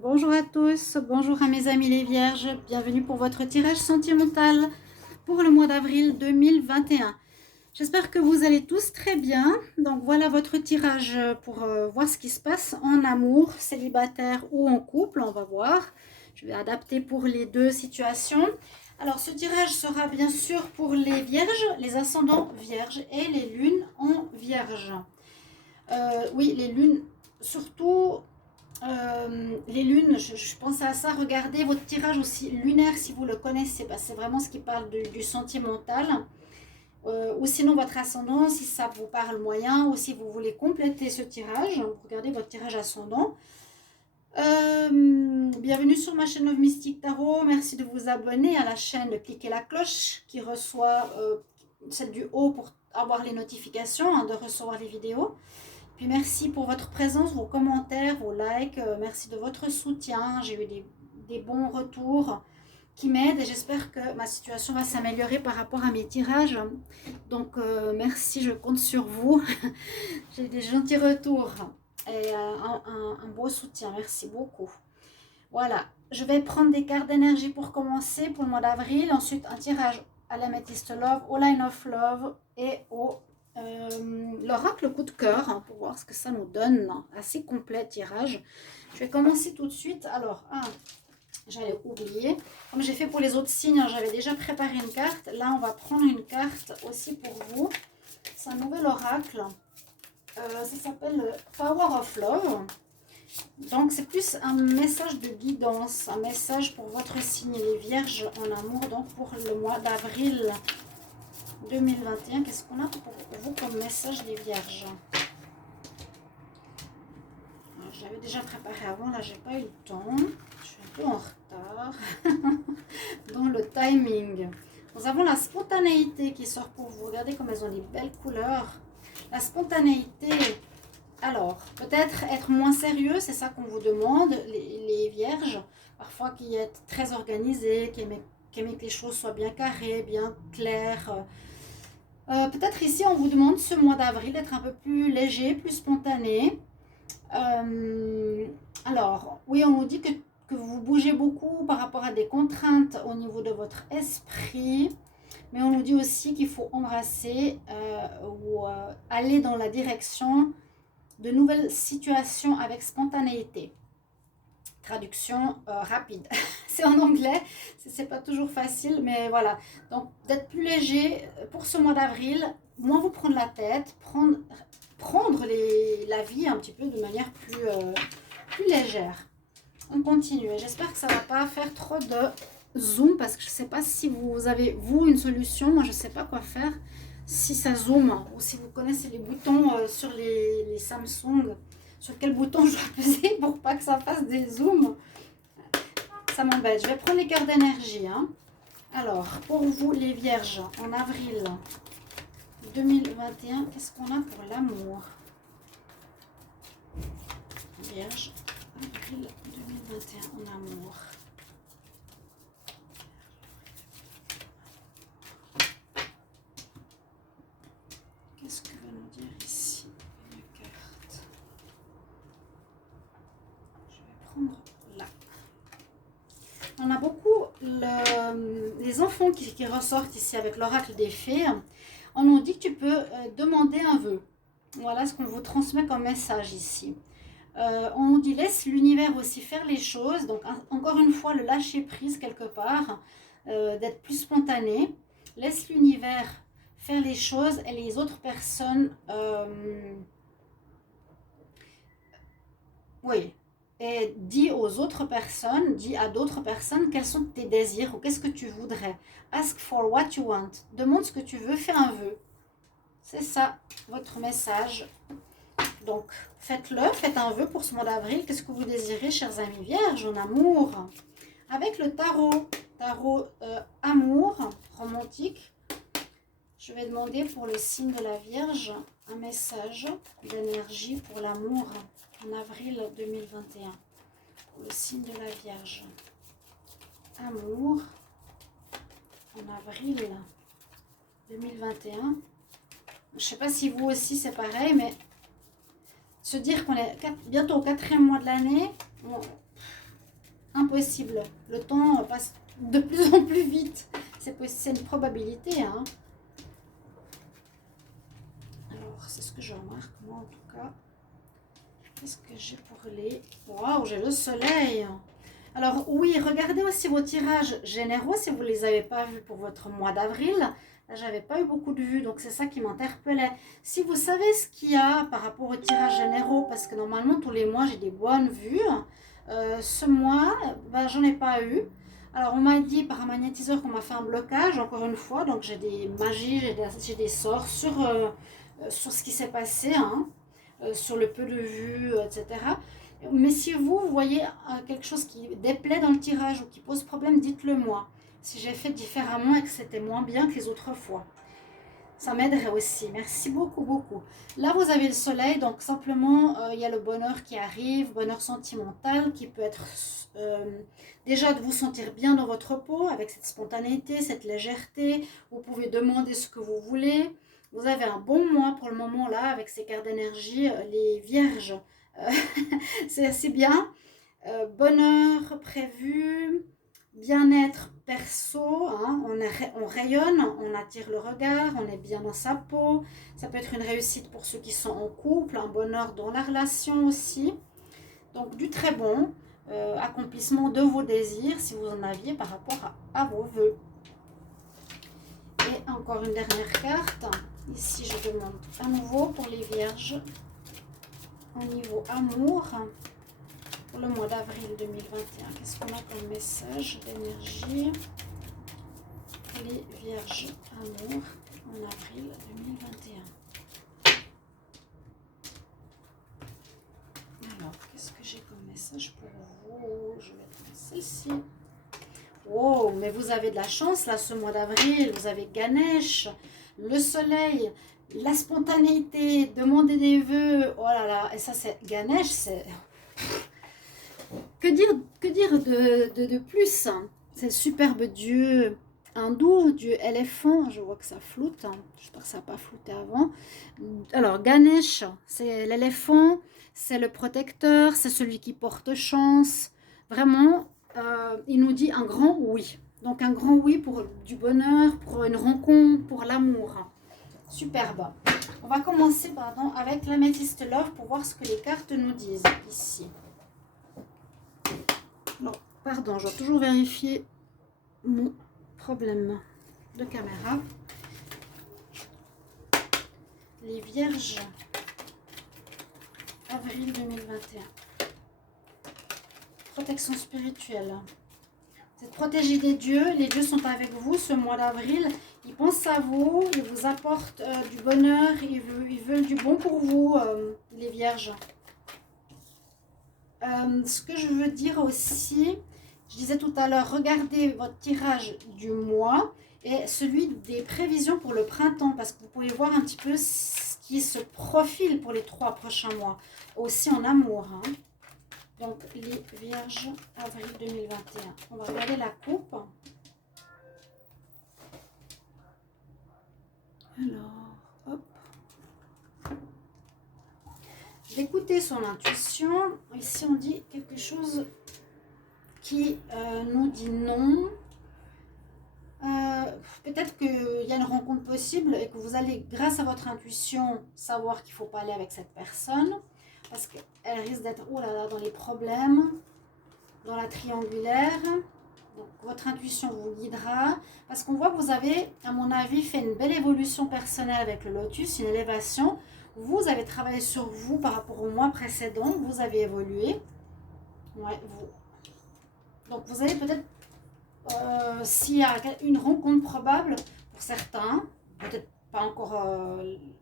Bonjour à tous, bonjour à mes amis les vierges, bienvenue pour votre tirage sentimental pour le mois d'avril 2021. J'espère que vous allez tous très bien. Donc voilà votre tirage pour voir ce qui se passe en amour, célibataire ou en couple, on va voir. Je vais adapter pour les deux situations. Alors ce tirage sera bien sûr pour les vierges, les ascendants vierges et les lunes en vierge. Oui, les lunes, surtout les lunes, je pensais à ça. Regardez votre tirage aussi lunaire si vous le connaissez. C'est vraiment ce qui parle du sentimental. Ou sinon votre ascendant, si ça vous parle moyen, ou si vous voulez compléter ce tirage, regardez votre tirage ascendant. Bienvenue sur ma chaîne Love Mystique Tarot. Merci de vous abonner à la chaîne, de cliquer la cloche qui reçoit celle du haut pour avoir les notifications, de recevoir les vidéos. Puis merci pour votre présence, vos commentaires, vos likes. Merci de votre soutien. J'ai eu des bons retours qui m'aident et j'espère que ma situation va s'améliorer par rapport à mes tirages. Donc merci, je compte sur vous. J'ai des gentils retours et un beau soutien. Merci beaucoup. Voilà, je vais prendre des cartes d'énergie pour commencer pour le mois d'avril. Ensuite, un tirage à l'Amethyst Love, au Line of Love et au l'oracle coup de cœur pour voir ce que ça nous donne. Assez complet tirage. Je vais commencer tout de suite. Alors, j'allais oublier. Comme j'ai fait pour les autres signes, j'avais déjà préparé une carte. Là, on va prendre une carte aussi pour vous. C'est un nouvel oracle. Ça s'appelle Power of Love. Donc, c'est plus un message de guidance, un message pour votre signe, les vierges en amour. Donc, pour le mois d'avril 2021, qu'est-ce qu'on a pour vous comme message des vierges? J'avais déjà préparé avant, là j'ai pas eu le temps. Je suis un peu en retard dans le timing. Nous avons la spontanéité qui sort pour vous. Regardez comme elles ont des belles couleurs. La spontanéité, alors peut-être être moins sérieux, c'est ça qu'on vous demande, les vierges. Parfois qui êtes très organisés, qui aimez que les choses soient bien carrées, bien claires. Peut-être ici on vous demande ce mois d'avril d'être un peu plus léger, plus spontané. Alors, oui, on nous dit que vous bougez beaucoup par rapport à des contraintes au niveau de votre esprit, mais on nous dit aussi qu'il faut embrasser ou aller dans la direction de nouvelles situations avec spontanéité. Traduction rapide. C'est en anglais, c'est pas toujours facile, mais voilà. Donc, d'être plus léger pour ce mois d'avril, moins vous prendre la tête, prendre la vie un petit peu de manière plus légère. On continue. J'espère que ça ne va pas faire trop de zoom parce que je ne sais pas si vous avez, vous, une solution. Moi, je ne sais pas quoi faire si ça zoome ou si vous connaissez les boutons sur les Samsung. Sur quel bouton je dois peser pour pas que ça fasse des zooms. Ça m'embête. Je vais prendre les cartes d'énergie. Alors, pour vous, les vierges, en avril 2021, qu'est-ce qu'on a pour l'amour? Vierge, avril 2021 en amour. Qu'est-ce que va nous dire ici une carte? Je vais prendre là. On a beaucoup les enfants qui ressortent ici avec l'oracle des fées. On nous dit que tu peux demander un vœu. Voilà ce qu'on vous transmet comme message ici. On nous dit laisse l'univers aussi faire les choses. Donc encore une fois le lâcher prise quelque part, d'être plus spontané. Laisse l'univers faire les choses et les autres personnes, oui, et dis aux autres personnes, dis à d'autres personnes quels sont tes désirs ou qu'est-ce que tu voudrais. Ask for what you want. Demande ce que tu veux, fais un vœu. C'est ça votre message. Donc, faites-le, faites un vœu pour ce mois d'avril. Qu'est-ce que vous désirez, chers amis vierges, en amour? Avec le tarot amour, romantique, je vais demander pour le signe de la Vierge un message d'énergie pour l'amour en avril 2021. Pour le signe de la Vierge. Amour en avril 2021. Je ne sais pas si vous aussi c'est pareil, mais se dire qu'on est bientôt au 4e mois de l'année, impossible. Le temps passe de plus en plus vite. C'est une probabilité, hein. Alors, c'est ce que je remarque, moi, en tout cas. Qu'est-ce que j'ai pour les... Waouh, j'ai le soleil. Alors, oui, regardez aussi vos tirages généraux, si vous ne les avez pas vus pour votre mois d'avril. Là, j'avais pas eu beaucoup de vues, donc c'est ça qui m'interpellait. Si vous savez ce qu'il y a par rapport aux tirages généraux, parce que normalement, tous les mois, j'ai des bonnes vues. Ce mois, ben, j'en ai pas eu. Alors, on m'a dit par un magnétiseur qu'on m'a fait un blocage, encore une fois. Donc, j'ai des magies, j'ai des sorts sur ce qui s'est passé, hein, sur le peu de vues, etc. Mais si vous voyez quelque chose qui déplaît dans le tirage ou qui pose problème, dites-le moi. Si j'ai fait différemment et que c'était moins bien que les autres fois. Ça m'aiderait aussi. Merci beaucoup, beaucoup. Là, vous avez le soleil, donc simplement, il y a le bonheur qui arrive, bonheur sentimental, qui peut être déjà de vous sentir bien dans votre peau, avec cette spontanéité, cette légèreté. Vous pouvez demander ce que vous voulez. Vous avez un bon mois pour le moment, là, avec ces cartes d'énergie, les vierges. C'est assez bien. Bonheur prévu, bien-être perso, hein, on rayonne, on attire le regard, on est bien dans sa peau. Ça peut être une réussite pour ceux qui sont en couple, un bonheur dans la relation aussi. Donc du très bon, accomplissement de vos désirs si vous en aviez par rapport à vos vœux. Et encore une dernière carte. Ici, je demande à nouveau pour les vierges au niveau amour. Pour le mois d'avril 2021, qu'est-ce qu'on a comme message d'énergie? Les vierges amour en avril 2021. Alors, qu'est-ce que j'ai comme message pour vous? Je vais prendre celle-ci. Wow, mais vous avez de la chance là ce mois d'avril. Vous avez Ganesh, le soleil, la spontanéité, demander des vœux. Oh là là, et ça c'est Ganesh, c'est... Que dire de plus? C'est le superbe dieu hindou, dieu éléphant. Je vois que ça floute. J'espère que ça n'a pas flouté avant. Alors, Ganesh, c'est l'éléphant, c'est le protecteur, c'est celui qui porte chance. Vraiment, il nous dit un grand oui. Donc, un grand oui pour du bonheur, pour une rencontre, pour l'amour. Superbe. On va commencer avec l'améthyste love pour voir ce que les cartes nous disent ici. Alors, pardon, je dois toujours vérifier mon problème de caméra. Les vierges, avril 2021. Protection spirituelle. Vous êtes protégés des dieux. Les dieux sont avec vous ce mois d'avril. Ils pensent à vous. Ils vous apportent du bonheur. Ils veulent du bon pour vous, les vierges. Ce que je veux dire aussi, je disais tout à l'heure, regardez votre tirage du mois et celui des prévisions pour le printemps, parce que vous pouvez voir un petit peu ce qui se profile pour les 3 prochains mois, aussi en amour. Hein. Donc, les vierges, avril 2021. On va regarder la coupe. Alors, hop. D'écouter son intuition. Ici, on dit quelque chose qui nous dit non. Peut-être qu'il y a une rencontre possible et que vous allez, grâce à votre intuition, savoir qu'il ne faut pas aller avec cette personne. Parce qu'elle risque d'être oh là là, dans les problèmes, dans la triangulaire. Donc, votre intuition vous guidera. Parce qu'on voit que vous avez, à mon avis, fait une belle évolution personnelle avec le lotus, une élévation. Vous avez travaillé sur vous par rapport au mois précédent. Vous avez évolué. Ouais, donc, vous allez peut-être, s'il y a une rencontre probable pour certains, peut-être pas encore,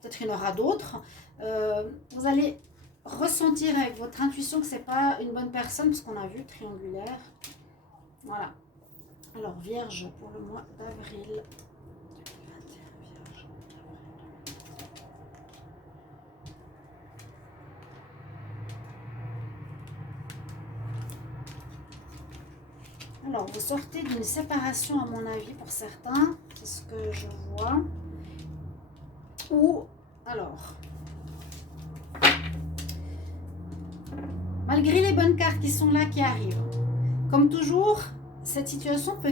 peut-être il y en aura d'autres, vous allez ressentir avec votre intuition que ce n'est pas une bonne personne, parce qu'on a vu triangulaire. Voilà. Alors, vierge pour le mois d'avril. Alors, vous sortez d'une séparation, à mon avis, pour certains. C'est ce que je vois. Ou, alors, malgré les bonnes cartes qui sont là, qui arrivent, Comme toujours, cette situation peut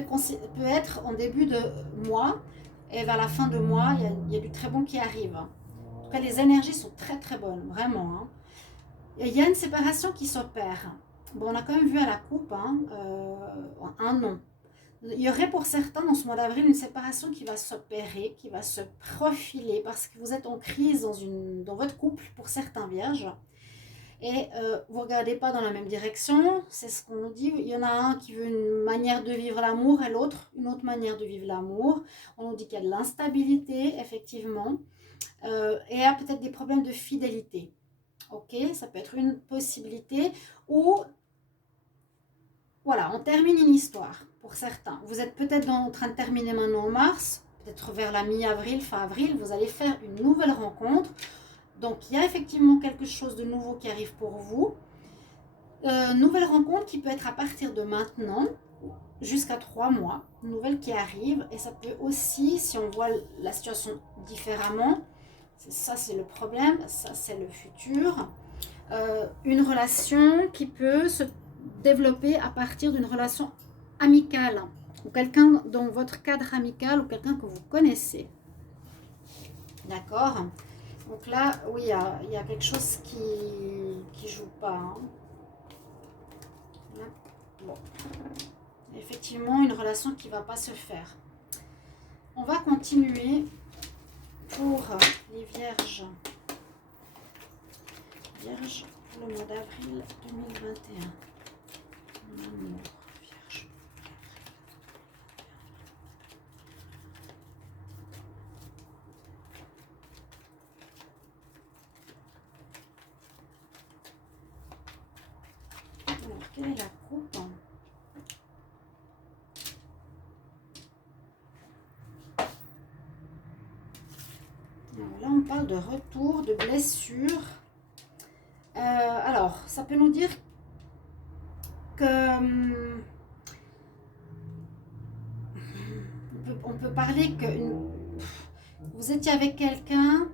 être en début de mois et vers la fin de mois, il y a du très bon qui arrive. En tout cas, les énergies sont très très bonnes, vraiment. Hein. Et il y a une séparation qui s'opère. Bon, on a quand même vu à la coupe un non. Il y aurait pour certains dans ce mois d'avril une séparation qui va s'opérer, qui va se profiler parce que vous êtes en crise dans votre couple pour certains vierges. Et vous ne regardez pas dans la même direction, c'est ce qu'on nous dit. Il y en a un qui veut une manière de vivre l'amour et l'autre une autre manière de vivre l'amour. On nous dit qu'il y a de l'instabilité, effectivement, et il y a peut-être des problèmes de fidélité. Ok, ça peut être une possibilité. Ou, voilà, on termine une histoire pour certains. Vous êtes peut-être en train de terminer maintenant en mars, peut-être vers la mi-avril, fin avril, vous allez faire une nouvelle rencontre. Donc, il y a effectivement quelque chose de nouveau qui arrive pour vous. Nouvelle rencontre qui peut être à partir de maintenant jusqu'à 3 mois. Nouvelle qui arrive. Et ça peut aussi, si on voit la situation différemment, ça c'est le problème, ça c'est le futur. Une relation qui peut se développer à partir d'une relation amicale. Ou quelqu'un dans votre cadre amical ou quelqu'un que vous connaissez. D'accord ? Donc là, oui, il y a quelque chose qui joue pas. Hein. Là, bon. Effectivement, une relation qui ne va pas se faire. On va continuer pour les vierges. Vierges pour le mois d'avril 2021. Amour, vierge. Alors, quelle est la coupe? Alors, là, on parle de retour, de blessure. Alors, ça peut nous dire que on peut parler que vous étiez avec quelqu'un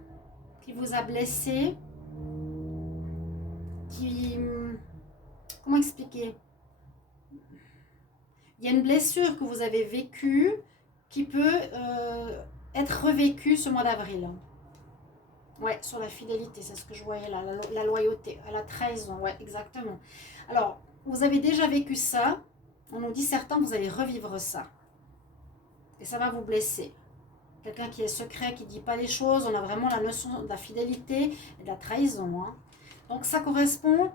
qui vous a blessé, comment expliquer? Il y a une blessure que vous avez vécue qui peut être revécue ce mois d'avril. Ouais, sur la fidélité, c'est ce que je voyais là, la loyauté, la trahison, ouais, exactement. Alors, vous avez déjà vécu ça, on nous dit certains, vous allez revivre ça. Et ça va vous blesser. Quelqu'un qui est secret, qui ne dit pas les choses, on a vraiment la notion de la fidélité et de la trahison. Hein. Donc ça correspond,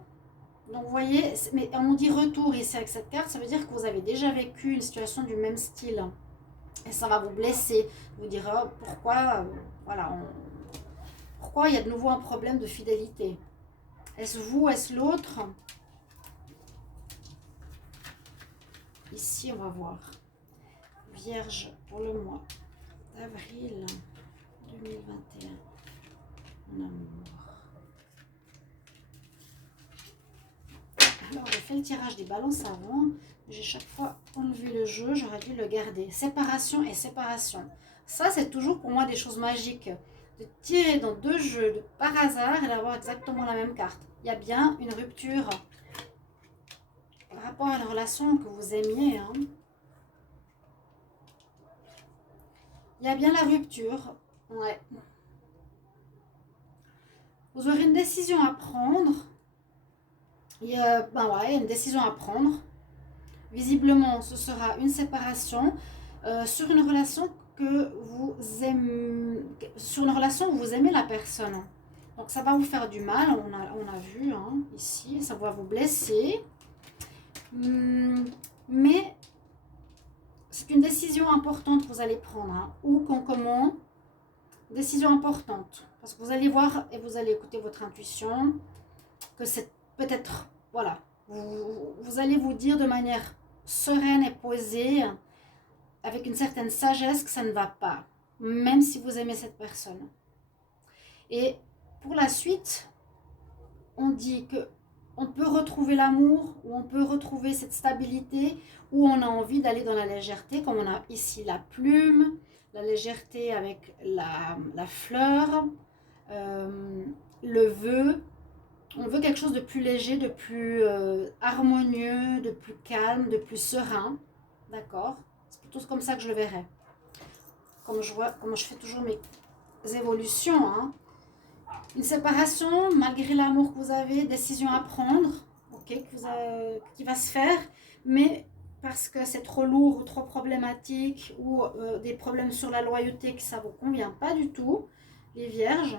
donc vous voyez, mais on nous dit retour ici avec cette carte, ça veut dire que vous avez déjà vécu une situation du même style. Et ça va vous blesser, vous dire oh, pourquoi, voilà, pourquoi il y a de nouveau un problème de fidélité. Est-ce vous, est-ce l'autre? Ici, on va voir. Vierge pour le mois d'avril 2021. Mon amour. Alors, j'ai fait le tirage des balances avant. J'ai chaque fois enlevé le jeu. J'aurais dû le garder. Séparation et séparation. Ça, c'est toujours pour moi des choses magiques. De tirer dans deux jeux par hasard et d'avoir exactement la même carte. Il y a bien une rupture par rapport à une relation que vous aimiez. Hein. Il y a bien la rupture. Ouais. Vous aurez une décision à prendre. Il y a une décision à prendre. Visiblement, ce sera une séparation sur une relation que vous aimez, sur une relation où vous aimez la personne. Donc ça va vous faire du mal, on a vu hein, ici, ça va vous blesser. Mais c'est une décision importante que vous allez prendre. Hein, ou comment, décision importante. Parce que vous allez voir et vous allez écouter votre intuition, que c'est peut-être, voilà, vous allez vous dire de manière sereine et posée, avec une certaine sagesse que ça ne va pas, même si vous aimez cette personne. Et pour la suite, on dit que on peut retrouver l'amour, ou on peut retrouver cette stabilité, où on a envie d'aller dans la légèreté, comme on a ici la plume, la légèreté avec la fleur, le vœu. On veut quelque chose de plus léger, de plus harmonieux, de plus calme, de plus serein. D'accord? C'est plutôt comme ça que je le verrai. Comme je fais toujours mes évolutions. Hein. Une séparation, malgré l'amour que vous avez, décision à prendre, ok, qui va se faire, mais parce que c'est trop lourd ou trop problématique ou des problèmes sur la loyauté que ça ne vous convient pas du tout, les vierges,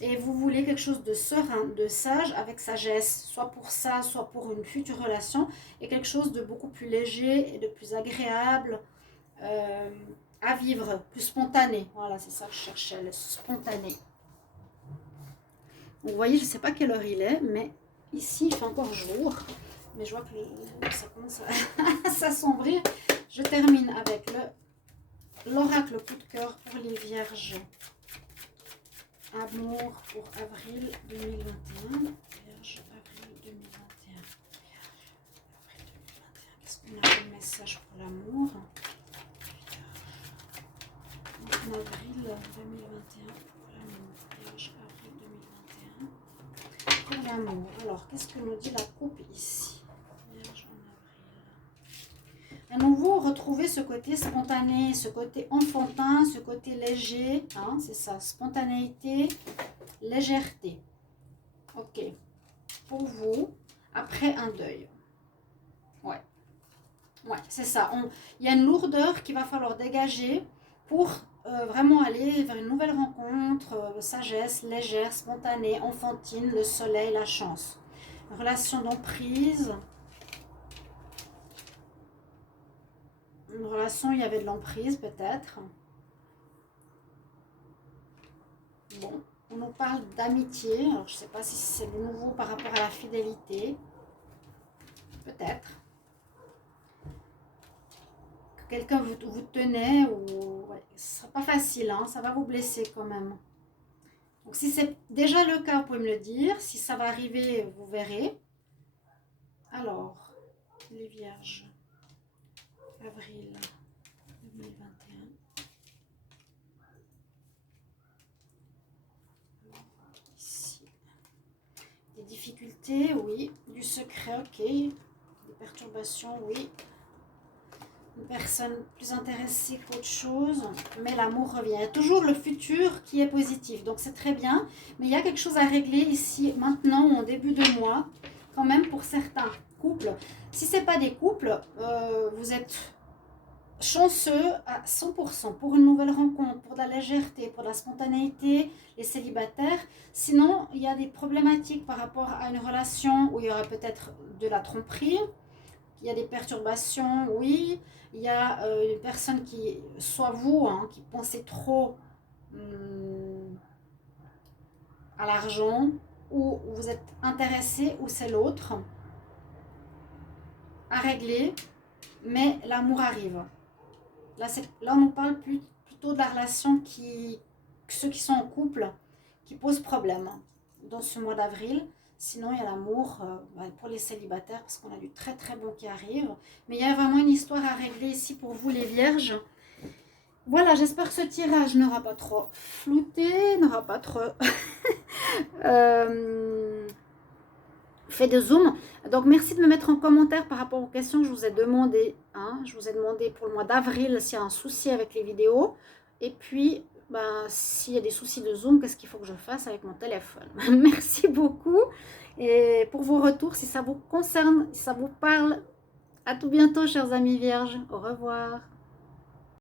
et vous voulez quelque chose de serein, de sage, avec sagesse, soit pour ça, soit pour une future relation, et quelque chose de beaucoup plus léger et de plus agréable à vivre, plus spontané. Voilà, c'est ça que je cherchais, le spontané. Vous voyez, je ne sais pas quelle heure il est, mais ici, il fait encore jour. Mais je vois que ça commence à s'assombrir. Je termine avec l'oracle coup de cœur pour les vierges. Amour pour avril 2021. Vierge, avril 2021. Avril 2021. Qu'est-ce qu'on a comme message pour l'amour? En avril 2021 pour l'amour. Vierge, avril 2021. Pour l'amour. Alors, qu'est-ce que nous dit la coupe ici? Vierge en avril. À nouveau, retrouver ce côté spontané, ce côté enfantin, ce côté léger. Hein, c'est ça, spontanéité, légèreté. Ok. Pour vous, après un deuil. Ouais. Ouais, c'est ça. Il y a une lourdeur qu'il va falloir dégager pour vraiment aller vers une nouvelle rencontre, sagesse, légère, spontanée, enfantine, le soleil, la chance. Une relation d'emprise. Une relation où il y avait de l'emprise peut-être. Bon, on nous parle d'amitié. Alors je ne sais pas si c'est de nouveau par rapport à la fidélité. Peut-être. Que quelqu'un vous tenait ou... Ouais, ce ne sera pas facile, hein, ça va vous blesser quand même. Donc si c'est déjà le cas, vous pouvez me le dire. Si ça va arriver, vous verrez. Alors, les vierges. Avril 2021. Ici. Des difficultés, oui. Du secret, ok. Des perturbations, oui. Une personne plus intéressée qu'autre chose. Mais l'amour revient. Il y a toujours le futur qui est positif. Donc c'est très bien. Mais il y a quelque chose à régler ici, maintenant, en début de mois. Quand même pour certains couples. Si ce n'est pas des couples, vous êtes chanceux à 100% pour une nouvelle rencontre, pour de la légèreté, pour de la spontanéité, les célibataires. Sinon, il y a des problématiques par rapport à une relation où il y aura peut-être de la tromperie, il y a des perturbations, oui. Il y a une personne qui, soit vous, hein, qui pensez trop à l'argent, ou vous êtes intéressé, ou c'est l'autre, à régler, mais l'amour arrive. Là, on nous parle plutôt de la relation ceux qui sont en couple, qui posent problème dans ce mois d'avril. Sinon, il y a l'amour pour les célibataires, parce qu'on a du très très bon qui arrive. Mais il y a vraiment une histoire à régler ici pour vous les vierges. Voilà, j'espère que ce tirage n'aura pas trop flouté, n'aura pas trop fait de zoom. Donc, merci de me mettre en commentaire par rapport aux questions que je vous ai demandées. Hein. Je vous ai demandé pour le mois d'avril s'il y a un souci avec les vidéos. Et puis, s'il y a des soucis de zoom, qu'est-ce qu'il faut que je fasse avec mon téléphone? Merci beaucoup. Et pour vos retours, si ça vous concerne, si ça vous parle, à tout bientôt, chers amis vierges. Au revoir.